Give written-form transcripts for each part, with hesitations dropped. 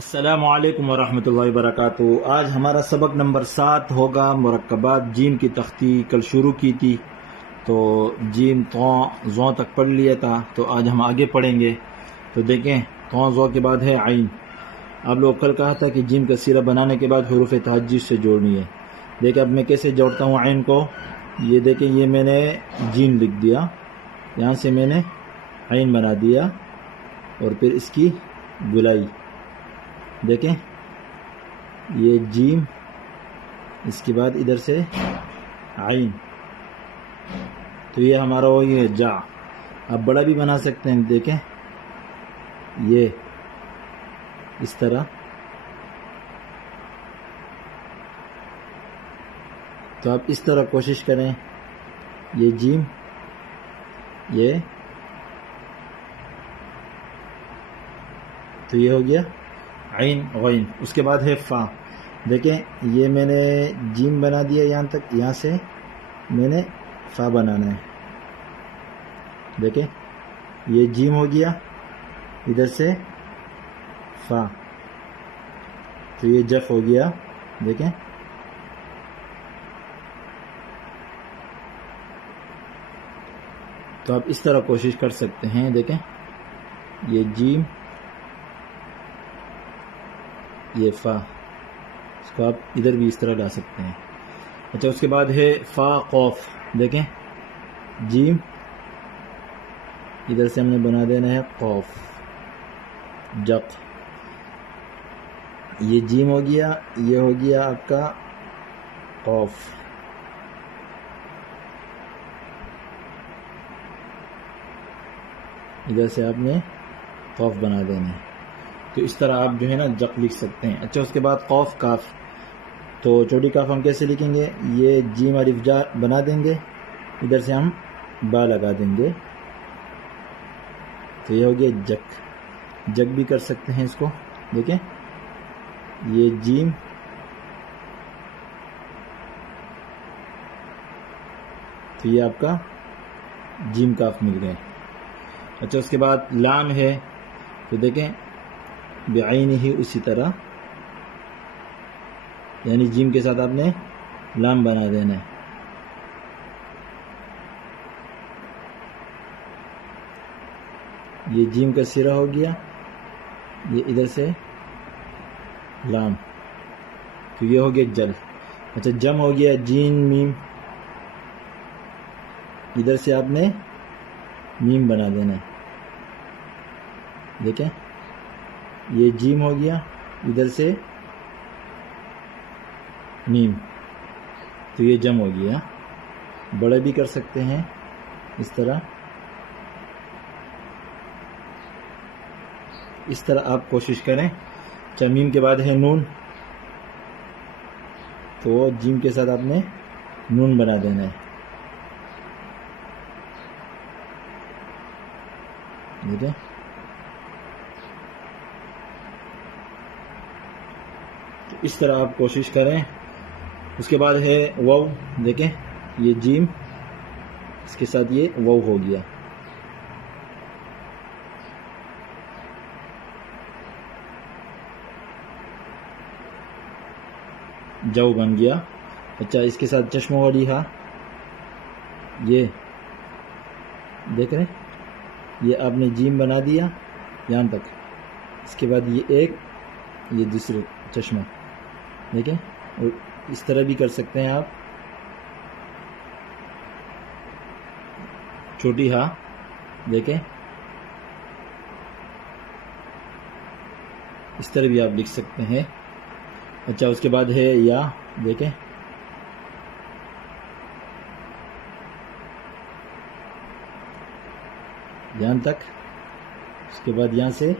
السلام علیکم ورحمۃ اللہ وبرکاتہ۔ آج ہمارا سبق نمبر 7 ہوگا مرکبات جیم کی تختی کل شروع کی تھی تو جیم زوں تک پڑھ لیا تھا، تو آج ہم آگے پڑھیں گے۔ تو دیکھیں زوں کے بعد ہے عین۔ آپ لوگ کل کہا تھا کہ جیم کا سیرہ بنانے کے بعد حروف تہجی سے جوڑنی ہے۔ دیکھیں اب میں کیسے جوڑتا ہوں عین کو۔ یہ دیکھیں یہ میں نے جیم لکھ دیا، یہاں سے میں نے عین بنا دیا اور پھر اس کی گلائی دیکھیں یہ جیم، اس کے بعد ادھر سے عین، تو یہ ہمارا وہی ہے جا۔ آپ بڑا بھی بنا سکتے ہیں، دیکھیں یہ اس طرح۔ تو آپ اس طرح کوشش کریں، یہ جیم، یہ تو یہ ہو گیا عین غین۔ اس کے بعد ہے فا۔ دیکھیں یہ میں نے جیم بنا دیا یہاں تک، یہاں سے میں نے فا بنانا ہے۔ دیکھیں یہ جیم ہو گیا، ادھر سے فا، تو یہ جف ہو گیا۔ دیکھیں تو آپ اس طرح کوشش کر سکتے ہیں۔ دیکھیں یہ جیم، یہ فا، اس کو آپ ادھر بھی اس طرح لا سکتے ہیں۔ اچھا اس کے بعد ہے فا قوف۔ دیکھیں جیم، ادھر سے ہم نے بنا دینا ہے قوف، جق۔ یہ جیم ہو گیا، یہ ہو گیا آپ کا قوف۔ ادھر سے آپ نے قوف بنا دینا ہے، تو اس طرح آپ جو ہے نا جق لکھ سکتے ہیں۔ اچھا اس کے بعد قوف کاف، تو چھوٹی کاف ہم کیسے لکھیں گے؟ یہ جیم الف جا بنا دیں گے، ادھر سے ہم با لگا دیں گے، تو یہ ہو گیا جک۔ جک بھی کر سکتے ہیں اس کو۔ دیکھیں یہ جیم، تو یہ آپ کا جیم کاف مل گئے۔ اچھا اس کے بعد لام ہے، تو دیکھیں بعین ہی اسی طرح، یعنی جیم کے ساتھ آپ نے لام بنا دینا ہے۔ یہ جیم کا سرہ ہو گیا، یہ ادھر سے لام، تو یہ ہو گیا جل۔ اچھا جم ہو گیا جین میم، ادھر سے آپ نے میم بنا دینا ہے۔ دیکھیں یہ جیم ہو گیا، ادھر سے میم، تو یہ جم ہو گیا۔ بڑا بھی کر سکتے ہیں اس طرح۔ اس طرح آپ کوشش کریں۔ اچھا میم کے بعد ہے نون، تو جیم کے ساتھ آپ نے نون بنا دینا ہے۔ دیکھیں اس طرح آپ کوشش کریں۔ اس کے بعد ہے واو۔ دیکھیں یہ جیم، اس کے ساتھ یہ واو ہو گیا۔ جو بن گیا۔ اچھا اس کے ساتھ چشمہ والی ہا، یہ دیکھ رہے ہیں، یہ آپ نے جیم بنا دیا یہاں تک، اس کے بعد یہ ایک، یہ دوسرے چشمہ۔ دیکھیں اور اس طرح بھی کر سکتے ہیں آپ۔ چھوٹی ہا، دیکھیں اس طرح بھی آپ لکھ سکتے ہیں۔ اچھا اس کے بعد ہے یا، دیکھیں یہاں تک، اس کے بعد یہاں سے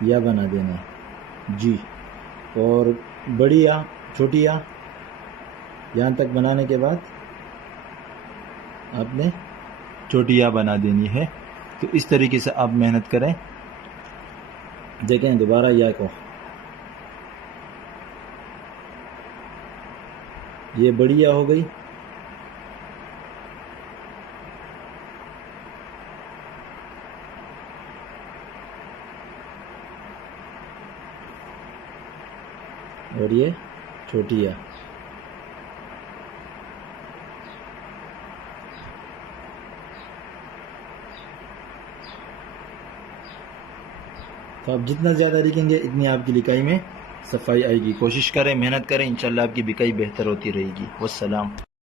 یا بنا دینا ہے جی۔ اور بڑی یا، چھوٹی یا، یہاں تک بنانے کے بعد آپ نے چھوٹی یا بنا دینی ہے۔ تو اس طریقے سے آپ محنت کریں۔ دیکھیں دوبارہ یا کو، یہ بڑی یا ہو گئی، اور یہ چھوٹی یا. تو آپ جتنا زیادہ لکھیں گے اتنی آپ کی لکھائی میں صفائی آئے گی. کوشش کریں، محنت کریں، انشاءاللہ آپ کی لکھائی بہتر ہوتی رہے گی. والسلام.